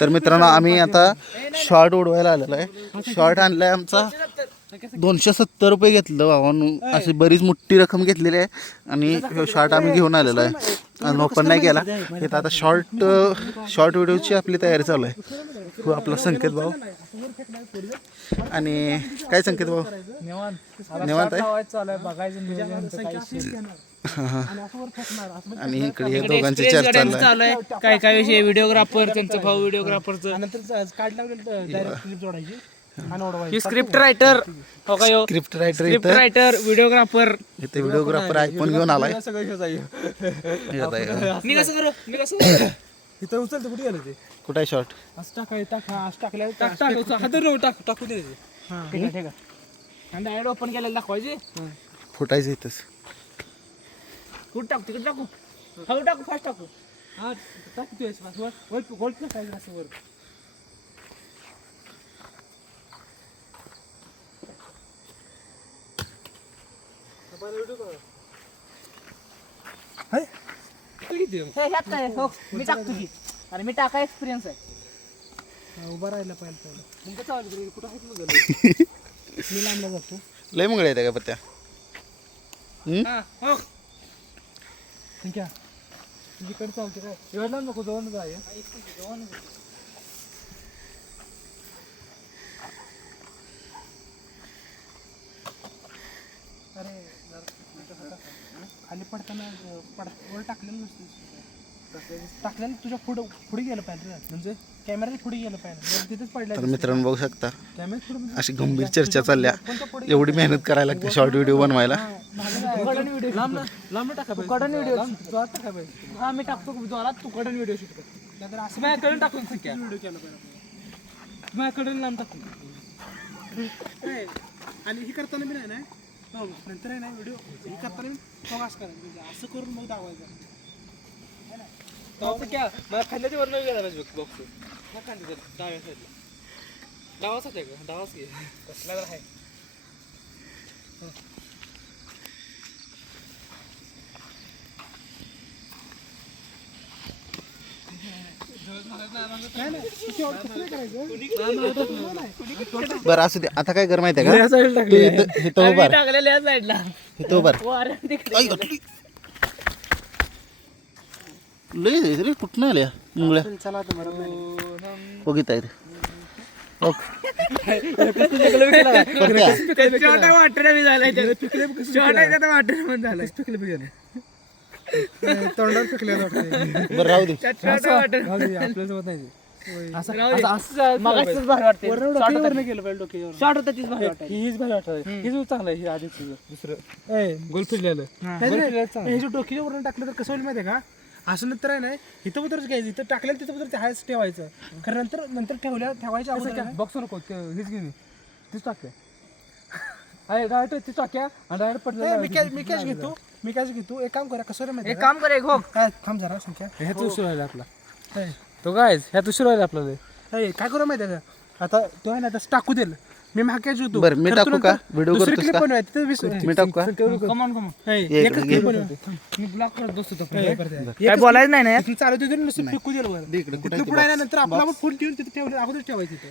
तर मित्रांनो आम्ही आता शॉर्ट उडवायला आलेलो आहे. शॉर्ट आणलाय आमचा 270 रुपये घेतलं भावांनो. अशी बरीच मोठी रक्कम घेतलेली आहे आणि शॉर्ट आम्ही घेऊन आलेलो आहे आणि ओपन नाही केला. इथं आता शॉर्ट व्हिडिओची आपली तयारी चालू आहे. हो आपला संकेत भाऊ आणि काय संकेत भाऊ निवांत आहे. आणि इकडे हे दोघांची चर्चा चालू आहे. काय काय विषय व्हिडिओग्राफर त्यांचा भाऊ व्हिडिओग्राफरचं script writer script writer script writer videographer इथे व्हिडिओग्राफर आयफोन घेऊन आलाय. मी कसं करू मी कसं करू? इथं उचलते कुठे गेलं ते कुठे आहे शॉर्ट टाकू दे ठीक आहे आणि डायरेक्ट ओपन केलेलं दाखवायचे. फुटायचं इथंच. कुठं टाकू तिकडे टाकू हळू टाकू फास्ट टाकू. हा टाकतोय गोल्ड टाकायचं असं वर. ह्यात काय हो मी टाकतो की आणि मी टाका एक्सपिरियन्स आहे. उभा राहायला पाहिजे मग कसं वाटतं कुठं आहे मी लांबला जातो. लय मुंगळे येते का पत्त्या. हो ठीक आहे तिकडे चालते काय एवढा नको जाऊन जाय. अरे खाली पडताना वर टाकलेलं नसतं टाकल्यानं तुझ्या पुढे गेलं पाहिजे रे. म्हणजे कॅमेरा पुढे गेलं पाहिजे तिथेच पडलं. तर मित्रांनो बघू शकता कॅमेरा पुढे अशी गंभीर चर्चा चालल्या. एवढी मेहनत करायला लागते शॉर्ट व्हिडिओ बनवायला. लांब टाका कडन व्हिडिओ टाका पाहिजे. हा मी टाकतो जोरात तू कडन व्हिडिओ शूट कर. नाहीतर असं माझ्याकडे टाकून व्हिडिओ केला पाहिजे. माझ्याकडे लांब टाकून आणि हे करताना मी नाही हो नंतर आहे ना व्हिडिओ हे करताना मी फोकस करायचं असं करून मग दाखवायचं. क्या मला खांद्याच्या वर गेला पाहिजे बॉक्स ह्या खांद्याच्या डाव्या साईडला डावाच आहे का डावाच घे कसला तर आहे. बरं असू दे. आता काय कर माहिती आहे का तू इथं उभार टाकलेल्या साईडला इथं उभार. लय रे कुठं आल्या मुंगळ्या बघित आहेत. तोंडावर फेकल्या बरं राहू दे. आपल्यासोबत नाही हीच भारी वाटत. हीच चांगलं आहे. आधीच दुसरं गोल फिरलेलं हे जे डोक्याच्या वरून टाकलं तर कसं होईल माहिती आहे का. असं नंतर आहे ना इथं पत्रच घ्यायचं इथं टाकलेलं तिथं पत्र हायच ठेवायचं. कारण नंतर ठेवायच्या अगोदर बॉक्स नको हेच घेऊन तीच टाक्या डायरेक्ट ती टाक्या आणि डायरेक्ट पडलं. मी कॅश घेतो एक काम करा कसं माहिती एक काम करे हो काय थांब जरा संख्या ह्याच उशीर राहिला आपला तो काय ह्यात उशीर राहिला आपल्याला. काय करू माहिती आहे का आता तो आहे ना तसं टाकू देईल मी महाकॅच होतो. बरं मी टाकू का व्हिडिओ करतोस का मी टाकू का कमॉन एकच clip बनवूया. मी ब्लॉक करत बसतो काय बोलायचं नाही ना इथून चालू देऊन नुसतं फेकू दिलं बरं. तिथलं पुढे आहे ना नंतर आपला आपण फोन ठेवून तिथे ठेवलं अगोदर ठेवायचं तिथे.